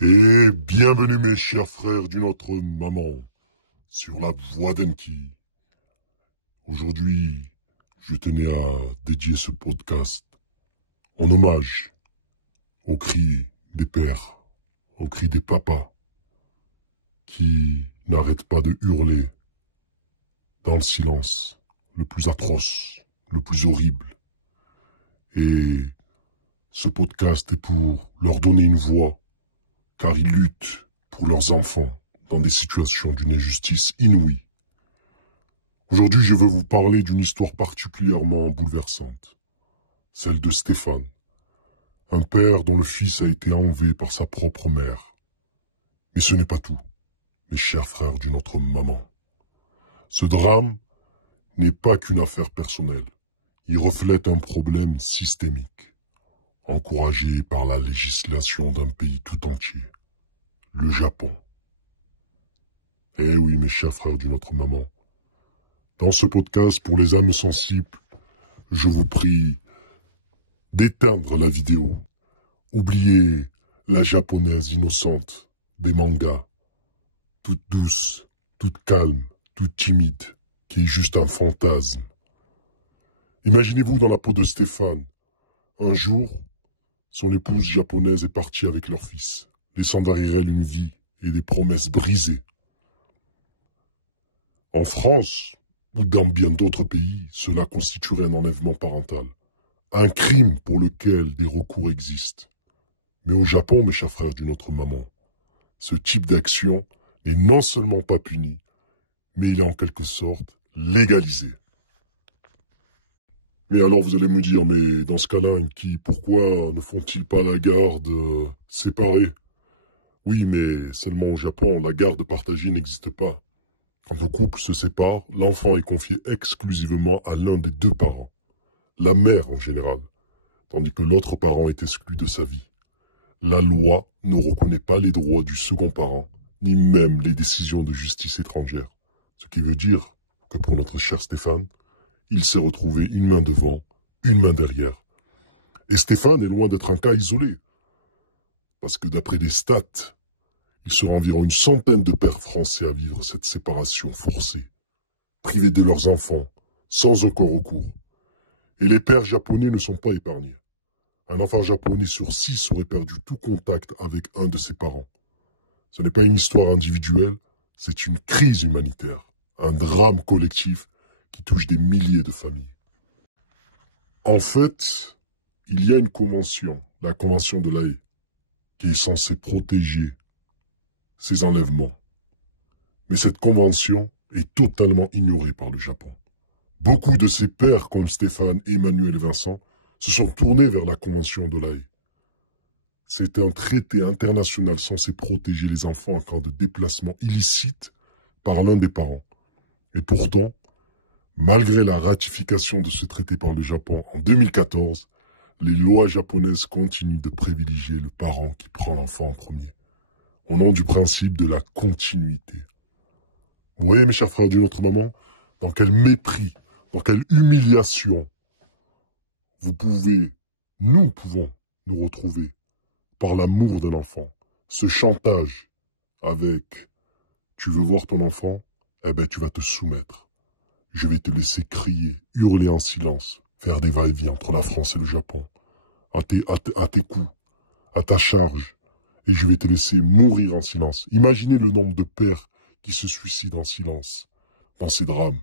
Et bienvenue mes chers frères d'une autre maman sur la voix d'Enki. Aujourd'hui, je tenais à dédier ce podcast en hommage aux cris des pères, aux cris des papas qui n'arrêtent pas de hurler dans le silence le plus atroce, le plus horrible. Et ce podcast est pour leur donner une voix, car ils luttent pour leurs enfants dans des situations d'une injustice inouïe. Aujourd'hui, je veux vous parler d'une histoire particulièrement bouleversante, celle de Stéphane, un père dont le fils a été enlevé par sa propre mère. Mais ce n'est pas tout, mes chers frères d'une autre maman. Ce drame n'est pas qu'une affaire personnelle, il reflète un problème systémique, encouragé par la législation d'un pays tout entier, le Japon. Eh oui, mes chers frères d'une autre maman, dans ce podcast pour les âmes sensibles, je vous prie d'éteindre la vidéo. Oubliez la japonaise innocente des mangas, toute douce, toute calme, toute timide, qui est juste un fantasme. Imaginez-vous dans la peau de Stéphane. Un jour, son épouse japonaise est partie avec leur fils, laissant derrière elle une vie et des promesses brisées. En France, ou dans bien d'autres pays, cela constituerait un enlèvement parental. Un crime pour lequel des recours existent. Mais au Japon, mes chers frères d'une autre maman, ce type d'action n'est non seulement pas puni, mais il est en quelque sorte légalisé. Mais alors vous allez me dire, mais dans ce cas-là, pourquoi ne font-ils pas la garde séparée? Oui, mais seulement au Japon, la garde partagée n'existe pas. Quand le couple se sépare, l'enfant est confié exclusivement à l'un des deux parents, la mère en général, tandis que l'autre parent est exclu de sa vie. La loi ne reconnaît pas les droits du second parent, ni même les décisions de justice étrangère. Ce qui veut dire que pour notre cher Stéphane, il s'est retrouvé une main devant, une main derrière. Et Stéphane est loin d'être un cas isolé, parce que d'après des stats, il sera environ une centaine de pères français à vivre cette séparation forcée, privés de leurs enfants, sans aucun recours. Et les pères japonais ne sont pas épargnés. Un enfant japonais sur 6 aurait perdu tout contact avec un de ses parents. Ce n'est pas une histoire individuelle, c'est une crise humanitaire, un drame collectif qui touche des milliers de familles. En fait, il y a une convention, la convention de l'Haye, qui est censée protéger ces enlèvements. Mais cette convention est totalement ignorée par le Japon. Beaucoup de ces pères comme Stéphane, Emmanuel et Vincent se sont tournés vers la convention de l'Haye. C'est un traité international censé protéger les enfants en cas de déplacement illicite par l'un des parents. Et pourtant, malgré la ratification de ce traité par le Japon en 2014, les lois japonaises continuent de privilégier le parent qui prend l'enfant en premier, au nom du principe de la continuité. Vous voyez, mes chers frères d'une autre maman, dans quel mépris, dans quelle humiliation nous pouvons nous retrouver par l'amour d'un enfant. Ce chantage avec « tu veux voir ton enfant, eh ben tu vas te soumettre. Je vais te laisser crier, hurler en silence, faire des va-et-vient entre la France et le Japon, à tes coups, à ta charge, et je vais te laisser mourir en silence. » Imaginez le nombre de pères qui se suicident en silence dans ces drames.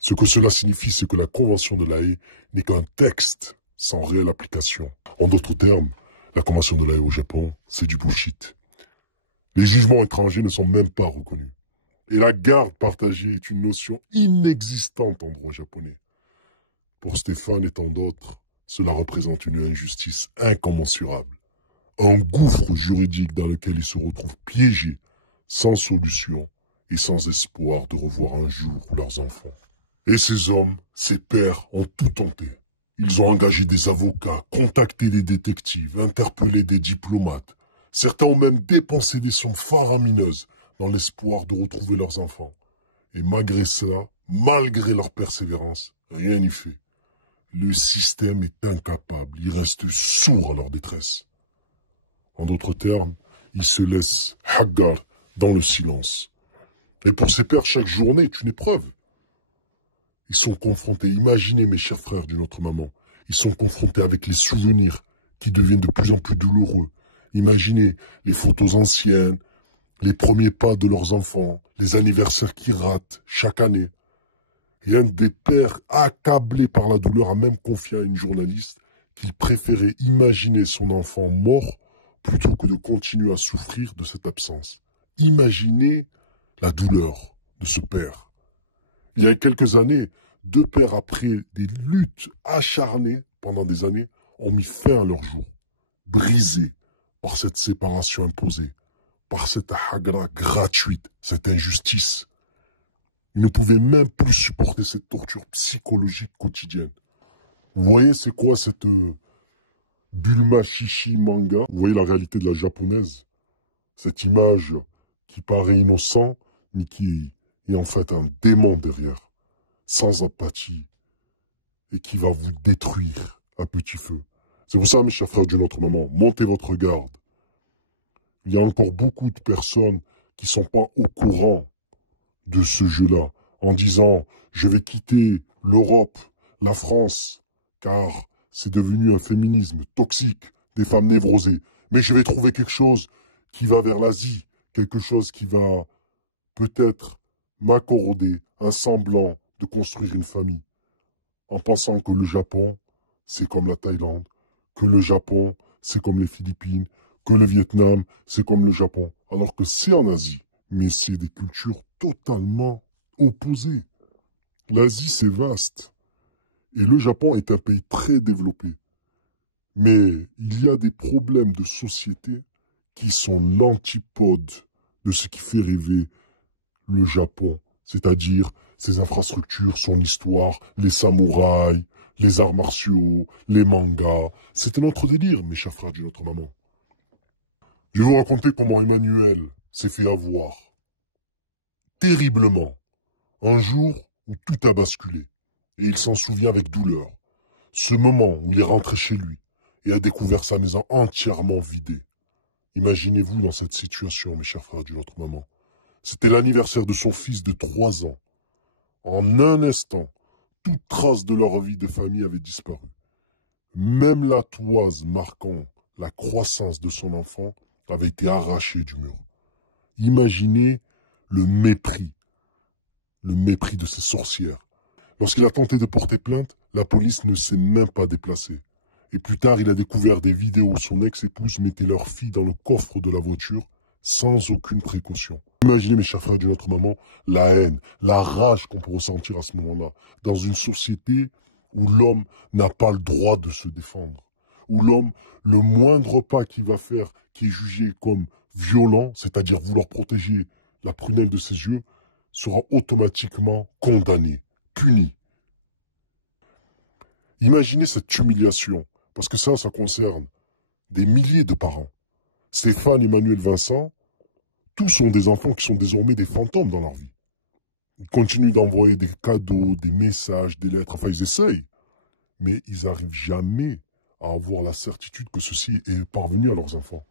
Ce que cela signifie, c'est que la Convention de l'Haye n'est qu'un texte sans réelle application. En d'autres termes, la Convention de l'Haye au Japon, c'est du bullshit. Les jugements étrangers ne sont même pas reconnus. Et la garde partagée est une notion inexistante en droit japonais. Pour Stéphane et tant d'autres, cela représente une injustice incommensurable. Un gouffre juridique dans lequel ils se retrouvent piégés, sans solution et sans espoir de revoir un jour leurs enfants. Et ces hommes, ces pères, ont tout tenté. Ils ont engagé des avocats, contacté des détectives, interpellé des diplomates. Certains ont même dépensé des sommes faramineuses dans l'espoir de retrouver leurs enfants. Et malgré cela, malgré leur persévérance, rien n'y fait. Le système est incapable, il reste sourd à leur détresse. En d'autres termes, ils se laissent haggar dans le silence. Et pour ces pères, chaque journée est une épreuve. Ils sont confrontés, imaginez mes chers frères d'une autre maman, ils sont confrontés avec les souvenirs qui deviennent de plus en plus douloureux. Imaginez les photos anciennes, les premiers pas de leurs enfants, les anniversaires qui ratent chaque année. Et un des pères accablés par la douleur a même confié à une journaliste qu'il préférait imaginer son enfant mort plutôt que de continuer à souffrir de cette absence. Imaginez la douleur de ce père. Il y a quelques années, deux pères, après des luttes acharnées pendant des années, ont mis fin à leur jour, brisés par cette séparation imposée, par cette hagra gratuite, cette injustice. Ils ne pouvaient même plus supporter cette torture psychologique quotidienne. Vous voyez, c'est quoi cette Bulma Shishi manga? Vous voyez la réalité de la japonaise? Cette image qui paraît innocent, mais qui est en fait un démon derrière, sans empathie, et qui va vous détruire à petit feu. C'est pour ça, mes chers frères d'une autre maman, montez votre garde. Il y a encore beaucoup de personnes qui ne sont pas au courant de ce jeu-là, en disant « je vais quitter l'Europe, la France, car c'est devenu un féminisme toxique, des femmes névrosées, mais je vais trouver quelque chose qui va vers l'Asie, quelque chose qui va peut-être m'accorder un semblant de construire une famille, en pensant que le Japon, c'est comme la Thaïlande, que le Japon, c'est comme les Philippines, que le Vietnam, c'est comme le Japon, alors que c'est en Asie, mais c'est des cultures totalement opposées. L'Asie, c'est vaste, et le Japon est un pays très développé. Mais il y a des problèmes de société qui sont l'antipode de ce qui fait rêver le Japon, c'est-à-dire ses infrastructures, son histoire, les samouraïs, les arts martiaux, les mangas. C'est un autre délire, mes chers frères d'une autre maman. Je vais vous raconter comment Emmanuel s'est fait avoir. Terriblement. Un jour où tout a basculé. Et il s'en souvient avec douleur. Ce moment où il est rentré chez lui et a découvert sa maison entièrement vidée. Imaginez-vous dans cette situation, mes chers frères d'une autre maman. C'était l'anniversaire de son fils de 3 ans. En un instant, toute trace de leur vie de famille avait disparu. Même la toise marquant la croissance de son enfant avait été arrachée du mur. Imaginez le mépris de ces sorcières. Lorsqu'il a tenté de porter plainte, la police ne s'est même pas déplacée. Et plus tard, il a découvert des vidéos où son ex-épouse mettait leur fille dans le coffre de la voiture sans aucune précaution. Imaginez, mes chers frères d'une autre maman, la haine, la rage qu'on peut ressentir à ce moment-là, dans une société où l'homme n'a pas le droit de se défendre, où l'homme, le moindre pas qu'il va faire, qui est jugé comme violent, c'est-à-dire vouloir protéger la prunelle de ses yeux, sera automatiquement condamné, puni. Imaginez cette humiliation, parce que ça concerne des milliers de parents. Stéphane, Emmanuel, Vincent, tous sont des enfants qui sont désormais des fantômes dans leur vie. Ils continuent d'envoyer des cadeaux, des messages, des lettres, enfin ils essayent, mais ils n'arrivent jamais à avoir la certitude que ceci est parvenu à leurs enfants.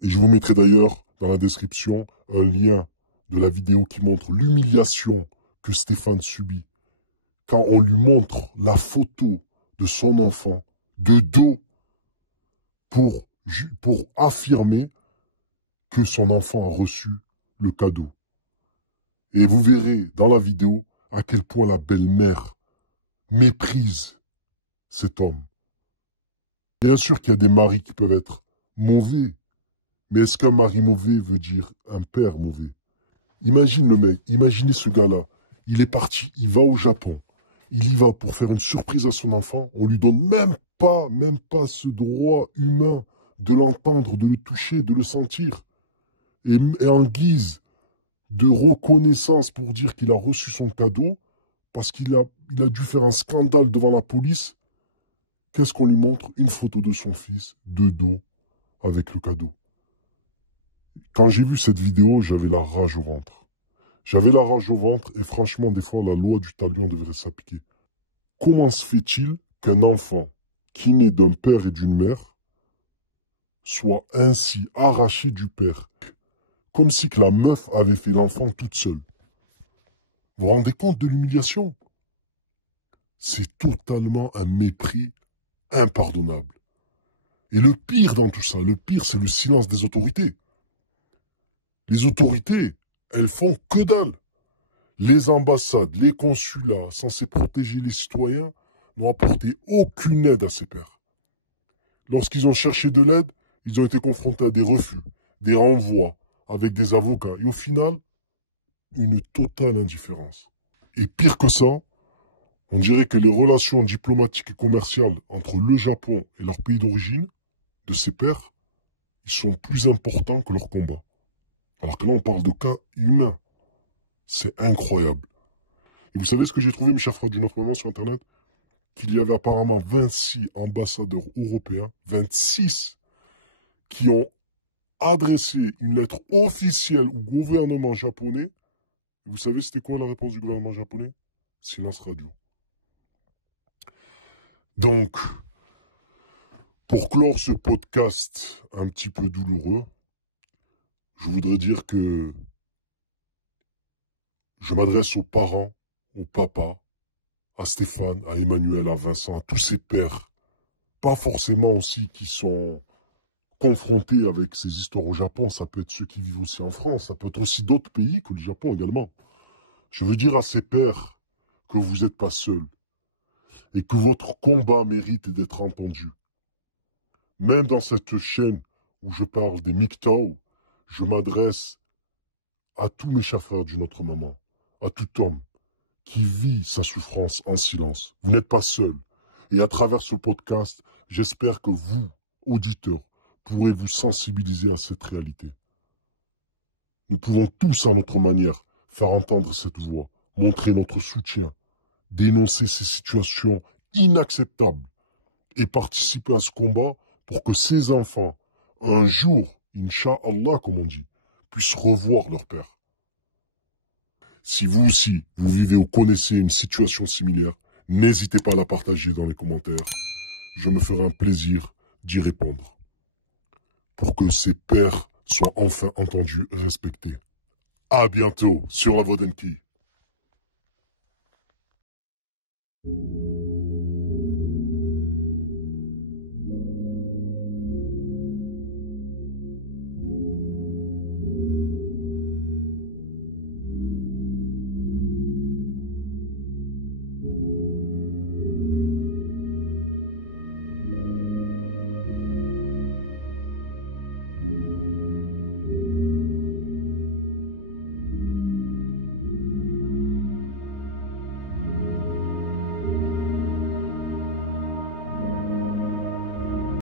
Et je vous mettrai d'ailleurs dans la description un lien de la vidéo qui montre l'humiliation que Stéphane subit quand on lui montre la photo de son enfant de dos pour affirmer que son enfant a reçu le cadeau. Et vous verrez dans la vidéo à quel point la belle-mère méprise cet homme. Bien sûr qu'il y a des maris qui peuvent être mauvais, mais est-ce qu'un mari mauvais veut dire un père mauvais? Imagine le mec, imaginez ce gars-là. Il est parti, il va au Japon. Il y va pour faire une surprise à son enfant. On lui donne même pas ce droit humain de l'entendre, de le toucher, de le sentir. Et en guise de reconnaissance pour dire qu'il a reçu son cadeau, parce qu'il a dû faire un scandale devant la police, qu'est-ce qu'on lui montre? Une photo de son fils, de dos, avec le cadeau. Quand j'ai vu cette vidéo, j'avais la rage au ventre. J'avais la rage au ventre et franchement, des fois, la loi du talion devrait s'appliquer. Comment se fait-il qu'un enfant qui naît d'un père et d'une mère soit ainsi arrachée du père, comme si que la meuf avait fait l'enfant toute seule. Vous vous rendez compte de l'humiliation? C'est totalement un mépris impardonnable. Et le pire dans tout ça, le pire, c'est le silence des autorités. Les autorités, elles font que dalle. Les ambassades, les consulats, censés protéger les citoyens, n'ont apporté aucune aide à ces pères. Lorsqu'ils ont cherché de l'aide, ils ont été confrontés à des refus, des renvois, avec des avocats, et au final, une totale indifférence. Et pire que ça, on dirait que les relations diplomatiques et commerciales entre le Japon et leur pays d'origine, de ces pères, ils sont plus importants que leur combat. Alors que là, on parle de cas humains. C'est incroyable. Et vous savez ce que j'ai trouvé, mes chers frères du Nord moment sur Internet? Qu'il y avait apparemment 26 ambassadeurs européens, 26, qui ont adressé une lettre officielle au gouvernement japonais. Et vous savez c'était quoi la réponse du gouvernement japonais? Silence radio. Donc, pour clore ce podcast un petit peu douloureux, je voudrais dire que je m'adresse aux parents, aux papas, à Stéphane, à Emmanuel, à Vincent, à tous ces pères, pas forcément aussi qui sont confrontés avec ces histoires au Japon, ça peut être ceux qui vivent aussi en France, ça peut être aussi d'autres pays que le Japon également. Je veux dire à ces pères que vous n'êtes pas seuls et que votre combat mérite d'être entendu. Même dans cette chaîne où je parle des MGTOW, je m'adresse à tous mes chers frères d'une autre maman, à tout homme qui vit sa souffrance en silence. Vous n'êtes pas seul. Et à travers ce podcast, j'espère que vous, auditeurs, pourrez vous sensibiliser à cette réalité. Nous pouvons tous, à notre manière, faire entendre cette voix, montrer notre soutien, dénoncer ces situations inacceptables et participer à ce combat pour que ces enfants, un jour, Inch'Allah, comme on dit, puissent revoir leur père. Si vous aussi, vous vivez ou connaissez une situation similaire, n'hésitez pas à la partager dans les commentaires. Je me ferai un plaisir d'y répondre. Pour que ces pères soient enfin entendus et respectés. À bientôt sur la Voix d'Enki.